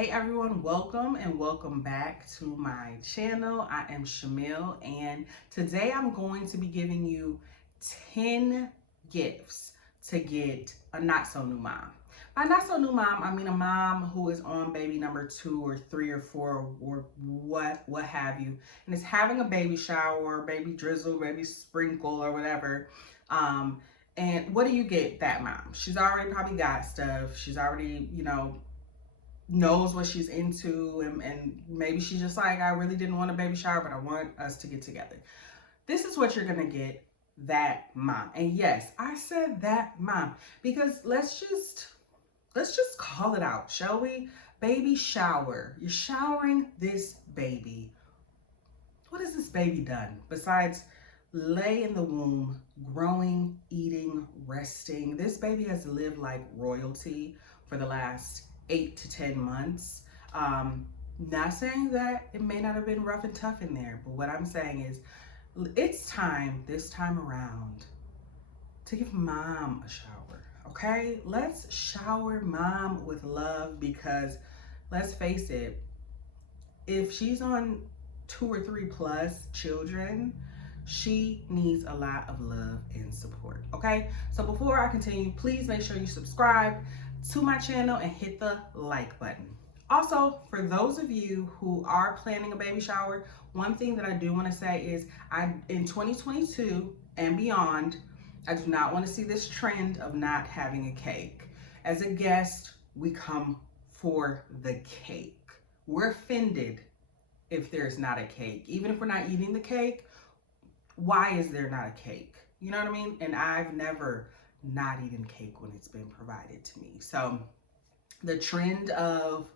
Hey everyone, welcome and welcome back to my channel. I am Shamil and today I'm going to be giving you 10 gifts to get a not so new mom. By not so new mom, I mean a mom who is on baby number 2 or 3 or 4 or what have you, and is having a baby shower, baby drizzle, baby sprinkle or whatever. And what do you get that mom? She's already probably got stuff. She's already, knows what she's into, and maybe she's just like, I really didn't want a baby shower, but I want us to get together. This is what you're gonna get that mom. And yes, I said that mom because let's just call it out, shall we? Baby shower. You're showering this baby. What has this baby done besides lay in the womb, growing, eating, resting? This baby has lived like royalty for the last 8 to 10 months. Not saying that it may not have been rough and tough in there, but what I'm saying is it's time this time around to give mom a shower. Okay, let's shower mom with love, because let's face it, if she's on 2 or 3 plus children, she needs a lot of love and support. Okay, so before I continue, please make sure you subscribe to my channel and hit the like button. Also, for those of you who are planning a baby shower, one thing that I do want to say is in 2022 and beyond, I do not want to see this trend of not having a cake. As a guest, we come for the cake. We're offended if there's not a cake. Even if we're not eating the cake, why is there not a cake? You know what I mean? And I've never not eaten cake when it's been provided to me. So the trend of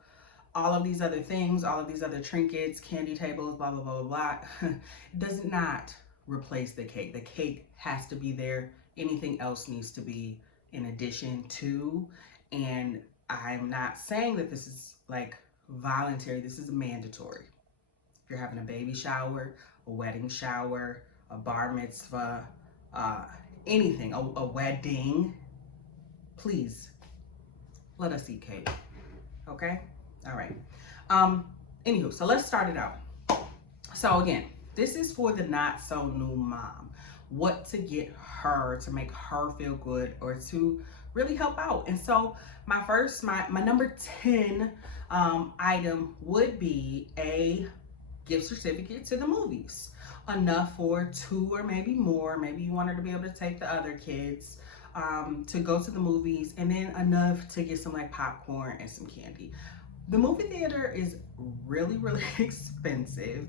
all of these other things, all of these other trinkets, candy tables, blah, blah, blah, blah, blah, does not replace the cake. The cake has to be there. Anything else needs to be in addition to. And I'm not saying that this is like voluntary. This is mandatory. If you're having a baby shower, a wedding shower, a bar mitzvah, anything, a wedding, please let us eat cake. Okay? All right. Anywho, so let's start it out. So again, this is for the not so new mom. What to get her to make her feel good or to really help out. And so my number 10 item would be a gift certificate to the movies. Enough for 2 or maybe more. Maybe you want her to be able to take the other kids to go to the movies, and then enough to get some like popcorn and some candy. The movie theater is really, really expensive.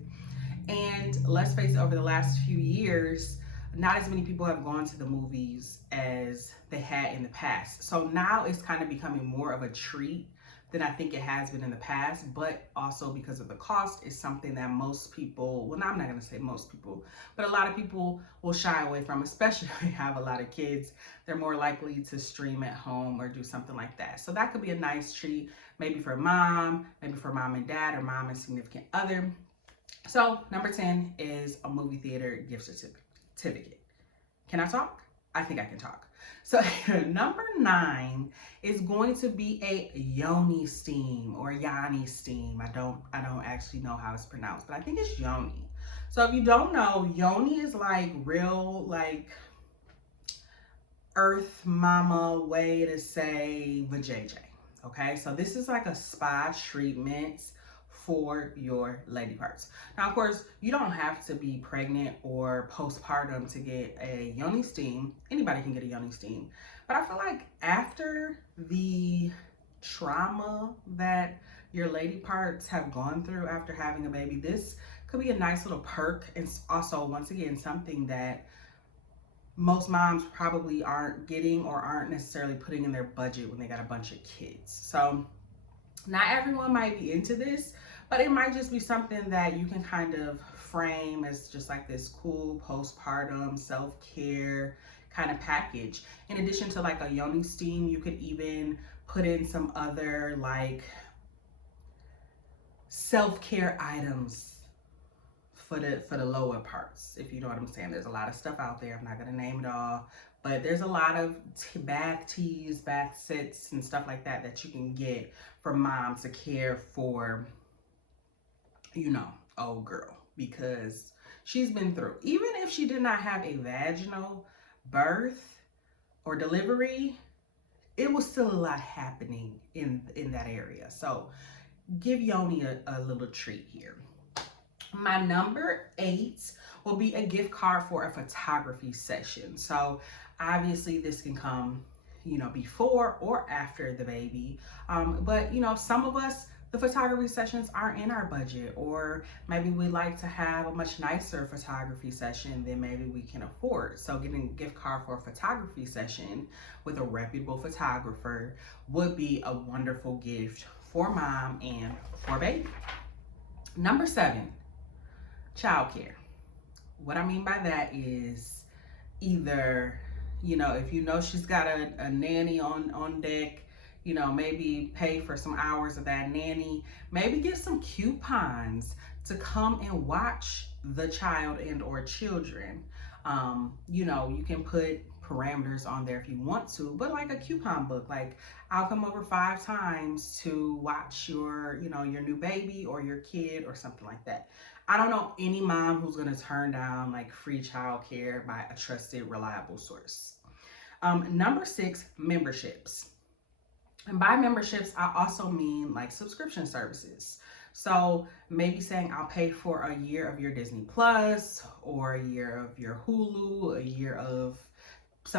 And let's face it, over the last few years, not as many people have gone to the movies as they had in the past. So now it's kind of becoming more of a treat than I think it has been in the past, but also because of the cost is something that most people, well, I'm not going to say most people, but a lot of people will shy away from, especially if they have a lot of kids. They're more likely to stream at home or do something like that. So that could be a nice treat, maybe for mom, maybe for mom and dad, or mom and significant other. So number 10 is a movie theater gift certificate. Can I talk? I think I can talk. So number 9 is going to be a Yoni Steam or Yoni Steam. I don't actually know how it's pronounced, but I think it's Yoni. So if you don't know, Yoni is like real like Earth Mama way to say vajayjay. Okay, so this is like a spa treatment for your lady parts. Now, of course, you don't have to be pregnant or postpartum to get a Yoni Steam. Anybody can get a Yoni Steam. But I feel like after the trauma that your lady parts have gone through after having a baby, this could be a nice little perk. And also, once again, something that most moms probably aren't getting or aren't necessarily putting in their budget when they got a bunch of kids. So not everyone might be into this, but it might just be something that you can kind of frame as just like this cool postpartum self-care kind of package. In addition to like a Yoni Steam, you could even put in some other like self-care items for the lower parts, if you know what I'm saying. There's a lot of stuff out there. I'm not gonna name it all, but there's a lot of bath teas, bath sets, and stuff like that that you can get for mom to care for, you know, old girl, because she's been through. Even if she did not have a vaginal birth or delivery, it was still a lot happening in that area. So give Yoni a little treat here. My number 8 will be a gift card for a photography session. So obviously this can come, you know, before or after the baby. But you know, some of us, the photography sessions aren't in our budget, or maybe we like to have a much nicer photography session than maybe we can afford. So getting a gift card for a photography session with a reputable photographer would be a wonderful gift for mom and for baby. Number 7, childcare. What I mean by that is either, you know, if you know she's got a nanny on deck, you know, maybe pay for some hours of that nanny. Maybe get some coupons to come and watch the child and or children. You know, you can put parameters on there if you want to, but like a coupon book, like I'll come over 5 times to watch your, you know, your new baby or your kid or something like that. I don't know any mom who's gonna turn down like free childcare by a trusted, reliable source. Number 6, memberships. And by memberships, I also mean like subscription services. So maybe saying I'll pay for a year of your Disney Plus, or a year of your Hulu, a year of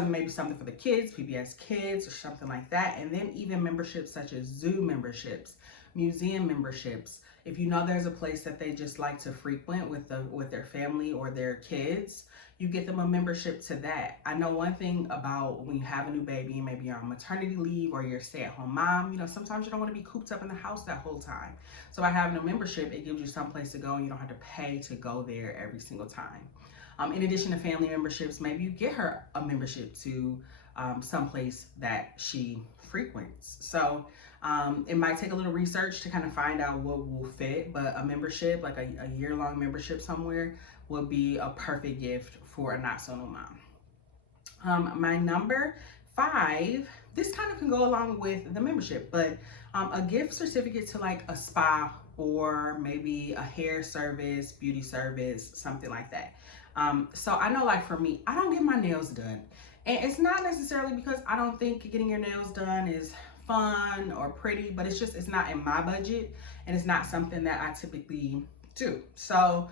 maybe something for the kids, PBS Kids or something like that. And then even memberships such as zoo memberships, museum memberships. If you know there's a place that they just like to frequent with their family or their kids, you get them a membership to that. I know one thing about when you have a new baby and maybe you're on maternity leave or you're a stay-at-home mom, you know, sometimes you don't want to be cooped up in the house that whole time. So by having a membership, it gives you some place to go and you don't have to pay to go there every single time. In addition to family memberships, maybe you get her a membership to some place that she frequents. So it might take a little research to kind of find out what will fit, but a membership, like a year-long membership somewhere, would be a perfect gift for a not-so-new mom. My number 5, this kind of can go along with the membership, but a gift certificate to like a spa or maybe a hair service, beauty service, something like that. So I know, like for me, I don't get my nails done. And it's not necessarily because I don't think getting your nails done is fun or pretty, but it's just, it's not in my budget and it's not something that I typically do. So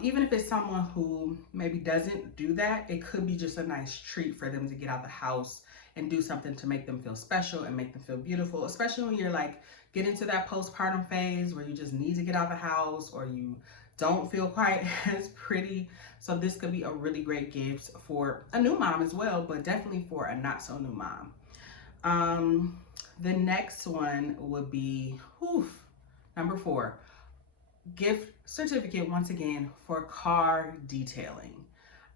even if it's someone who maybe doesn't do that, it could be just a nice treat for them to get out the house and do something to make them feel special and make them feel beautiful, especially when you're like getting to that postpartum phase where you just need to get out the house or you don't feel quite as pretty. So this could be a really great gift for a new mom as well, but definitely for a not so new mom. The next one would be, number 4, gift certificate, once again, for car detailing.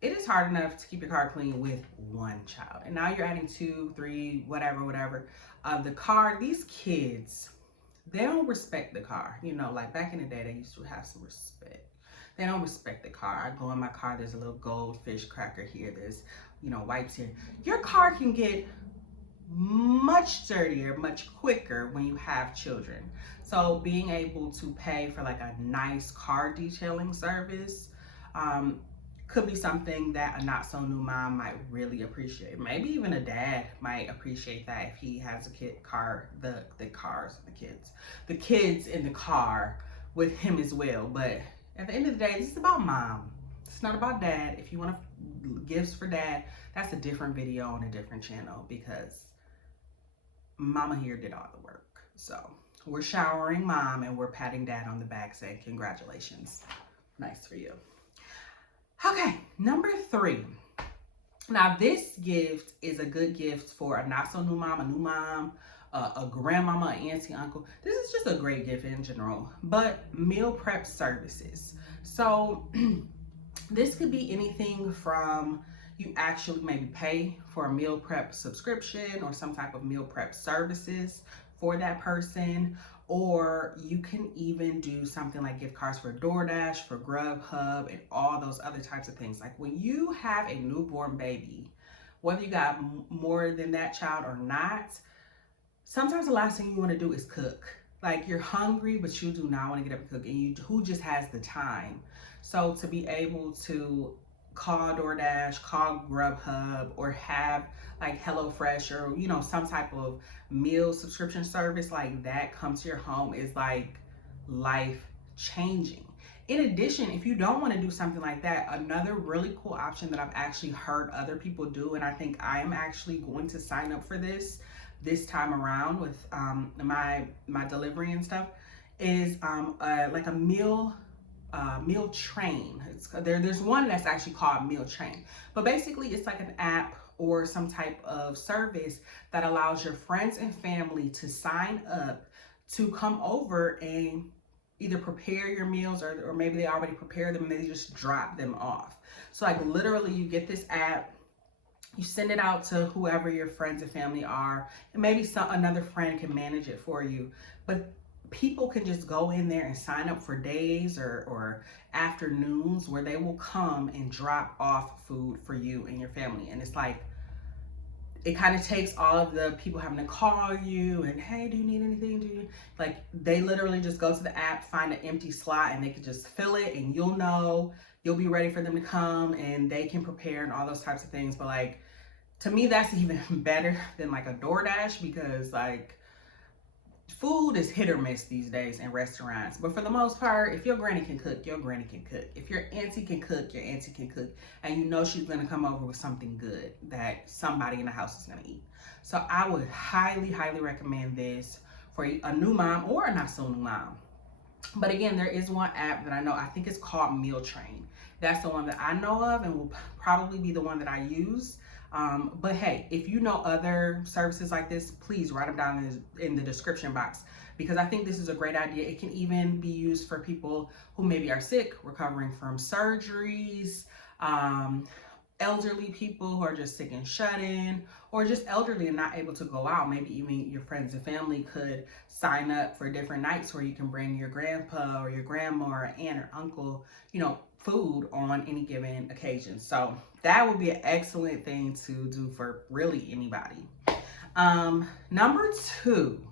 It is hard enough to keep your car clean with one child, and now you're adding 2, 3, whatever. The car, these kids, they don't respect the car. You know, like back in the day, they used to have some respect. They don't respect the car. I go in my car, there's a little goldfish cracker here, there's, you know, wipes here. Your car can get much dirtier, much quicker when you have children. So being able to pay for like a nice car detailing service could be something that a not so new mom might really appreciate. Maybe even a dad might appreciate that if he has a the kids in the car with him as well. But at the end of the day, this is about mom. It's not about dad. If you want gifts for dad, that's a different video on a different channel, because mama here did all the work. So we're showering mom and we're patting dad on the back saying congratulations. Nice for you. Okay, number 3. Now this gift is a good gift for a not so new mom, a new mom, a grandmama, an auntie, uncle. This is just a great gift in general, but meal prep services. So this could be anything from you actually maybe pay for a meal prep subscription or some type of meal prep services for that person, or you can even do something like gift cards for DoorDash, for Grubhub, and all those other types of things. Like when you have a newborn baby, whether you got more than that child or not, sometimes the last thing you want to do is cook. Like you're hungry, but you do not want to get up and cook, and who just has the time? So to be able to call DoorDash, call Grubhub, or have like HelloFresh or some type of meal subscription service like that come to your home is like life changing. In addition, if you don't want to do something like that, another really cool option that I've actually heard other people do, and I think I am actually going to sign up for this time around with my delivery and stuff, is like a meal train. There's one that's actually called Meal Train, but basically it's like an app or some type of service that allows your friends and family to sign up to come over and either prepare your meals, or maybe they already prepare them and they just drop them off. So like literally you get this app, you send it out to whoever your friends and family are, and maybe another friend can manage it for you. But people can just go in there and sign up for days or afternoons where they will come and drop off food for you and your family. And it's like, it kind of takes all of the people having to call you and, hey, do you need anything? Like they literally just go to the app, find an empty slot, and they can just fill it, and you'll be ready for them to come and they can prepare and all those types of things. But like, to me, that's even better than like a DoorDash, because like food is hit or miss these days in restaurants. But for the most part, if your granny can cook, your granny can cook. If your auntie can cook, your auntie can cook. And you know she's gonna come over with something good that somebody in the house is gonna eat. So I would highly, highly recommend this for a new mom or a not so new mom. But again, there is one app that I know, I think it's called Meal Train. That's the one that I know of and will probably be the one that I use. But hey, if you know other services like this, please write them down in the description box, because I think this is a great idea. It can even be used for people who maybe are sick, recovering from surgeries, elderly people who are just sick and shut in, or just elderly and not able to go out. Maybe even your friends and family could sign up for different nights where you can bring your grandpa or your grandma or aunt or uncle, food on any given occasion. So that would be an excellent thing to do for really anybody. Number two.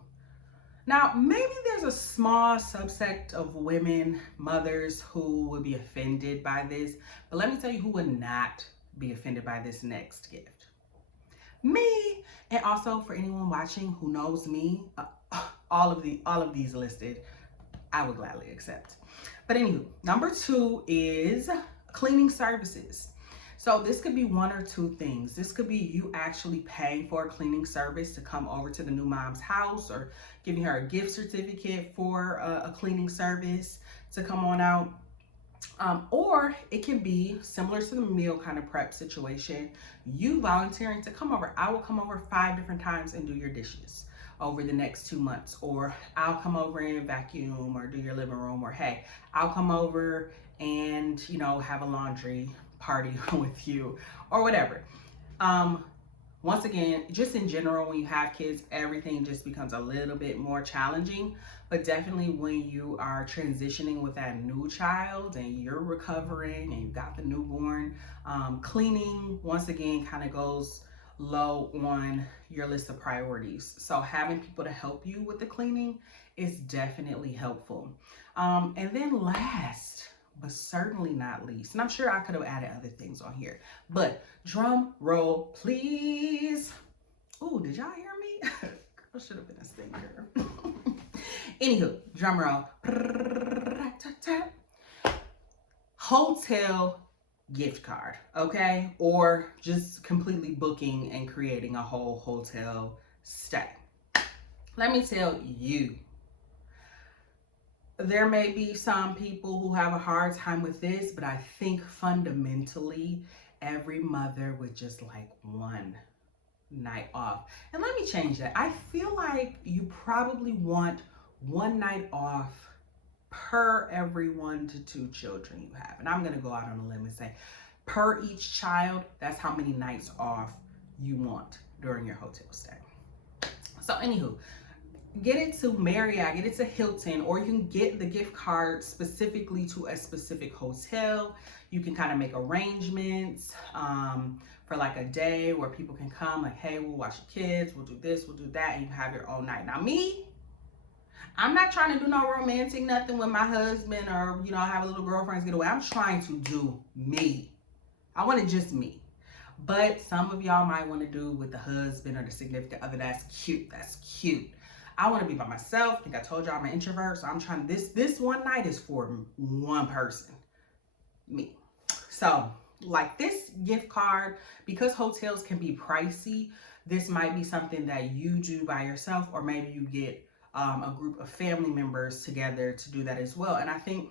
Now, maybe there's a small subsect of women, mothers, who would be offended by this, but let me tell you who would not be offended by this next gift. Me. And also for anyone watching who knows me, all of these listed, I would gladly accept. But anywho, number two is cleaning services. So this could be one or two things. This could be you actually paying for a cleaning service to come over to the new mom's house, or giving her a gift certificate for a cleaning service to come on out. Or it can be similar to the meal kind of prep situation, you volunteering to come over. I will come over 5 different times and do your dishes over the next 2 months, or I'll come over and vacuum or do your living room, or hey, I'll come over and have a laundry party with you, or whatever. Once again, just in general, when you have kids, everything just becomes a little bit more challenging. But definitely when you are transitioning with that new child and you're recovering and you got the newborn, cleaning, once again, kind of goes low on your list of priorities. So having people to help you with the cleaning is definitely helpful. And then last, but certainly not least, and I'm sure I could have added other things on here, but drum roll, please. Ooh, did y'all hear me? Girl, should have been a singer. Anywho, drum roll. Hotel gift card, okay? Or just completely booking and creating a whole hotel stay. Let me tell you, there may be some people who have a hard time with this, but I think fundamentally every mother would just like one night off. And let me change that. I feel like you probably want one night off per every 1 to 2 children you have. And I'm going to go out on a limb and say per each child, that's how many nights off you want during your hotel stay. So anywho, get it to Marriott, get it to Hilton, or you can get the gift card specifically to a specific hotel. You can kind of make arrangements for like a day where people can come, like, hey, we'll watch the kids, we'll do this, we'll do that, and you have your own night. Now me, I'm not trying to do no romantic nothing with my husband or, you know, have a little girlfriend's getaway. I'm trying to do me. I want it just me. But some of y'all might want to do with the husband or the significant other. That's cute. That's cute. I want to be by myself. I think I told y'all I'm an introvert, so I'm trying this one night is for one person, me. So like this gift card, because hotels can be pricey, this might be something that you do by yourself, or maybe you get a group of family members together to do that as well. And I think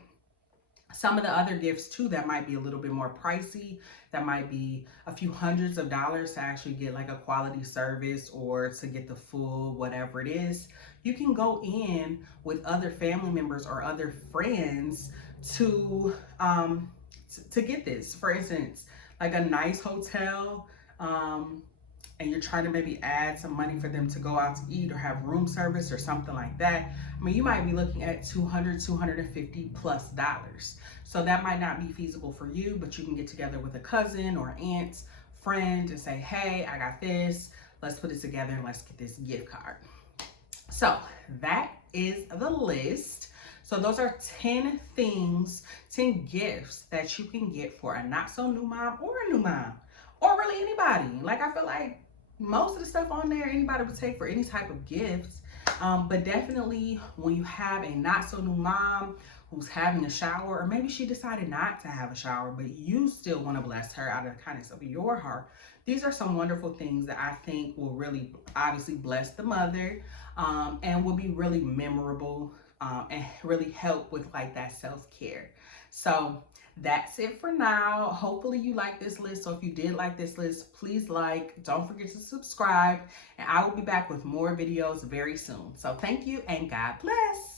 some of the other gifts too that might be a little bit more pricey, that might be a few hundreds of dollars to actually get like a quality service or to get the full whatever it is, you can go in with other family members or other friends to get this. For instance, like a nice hotel, and you're trying to maybe add some money for them to go out to eat or have room service or something like that. I mean, you might be looking at $250 plus. So that might not be feasible for you, but you can get together with a cousin or aunt, friend, and say, hey, I got this. Let's put it together and let's get this gift card. So that is the list. So those are 10 things, 10 gifts that you can get for a not so new mom or a new mom, or really anybody. Like, I feel like most of the stuff on there, anybody would take for any type of gifts. But definitely when you have a not so new mom who's having a shower, or maybe she decided not to have a shower, but you still want to bless her out of the kindness of your heart, these are some wonderful things that I think will really obviously bless the mother, and will be really memorable, and really help with like that self-care. So that's it for now. Hopefully you like this list. So if you did like this list, please like, don't forget to subscribe, and I will be back with more videos very soon. So thank you and God bless.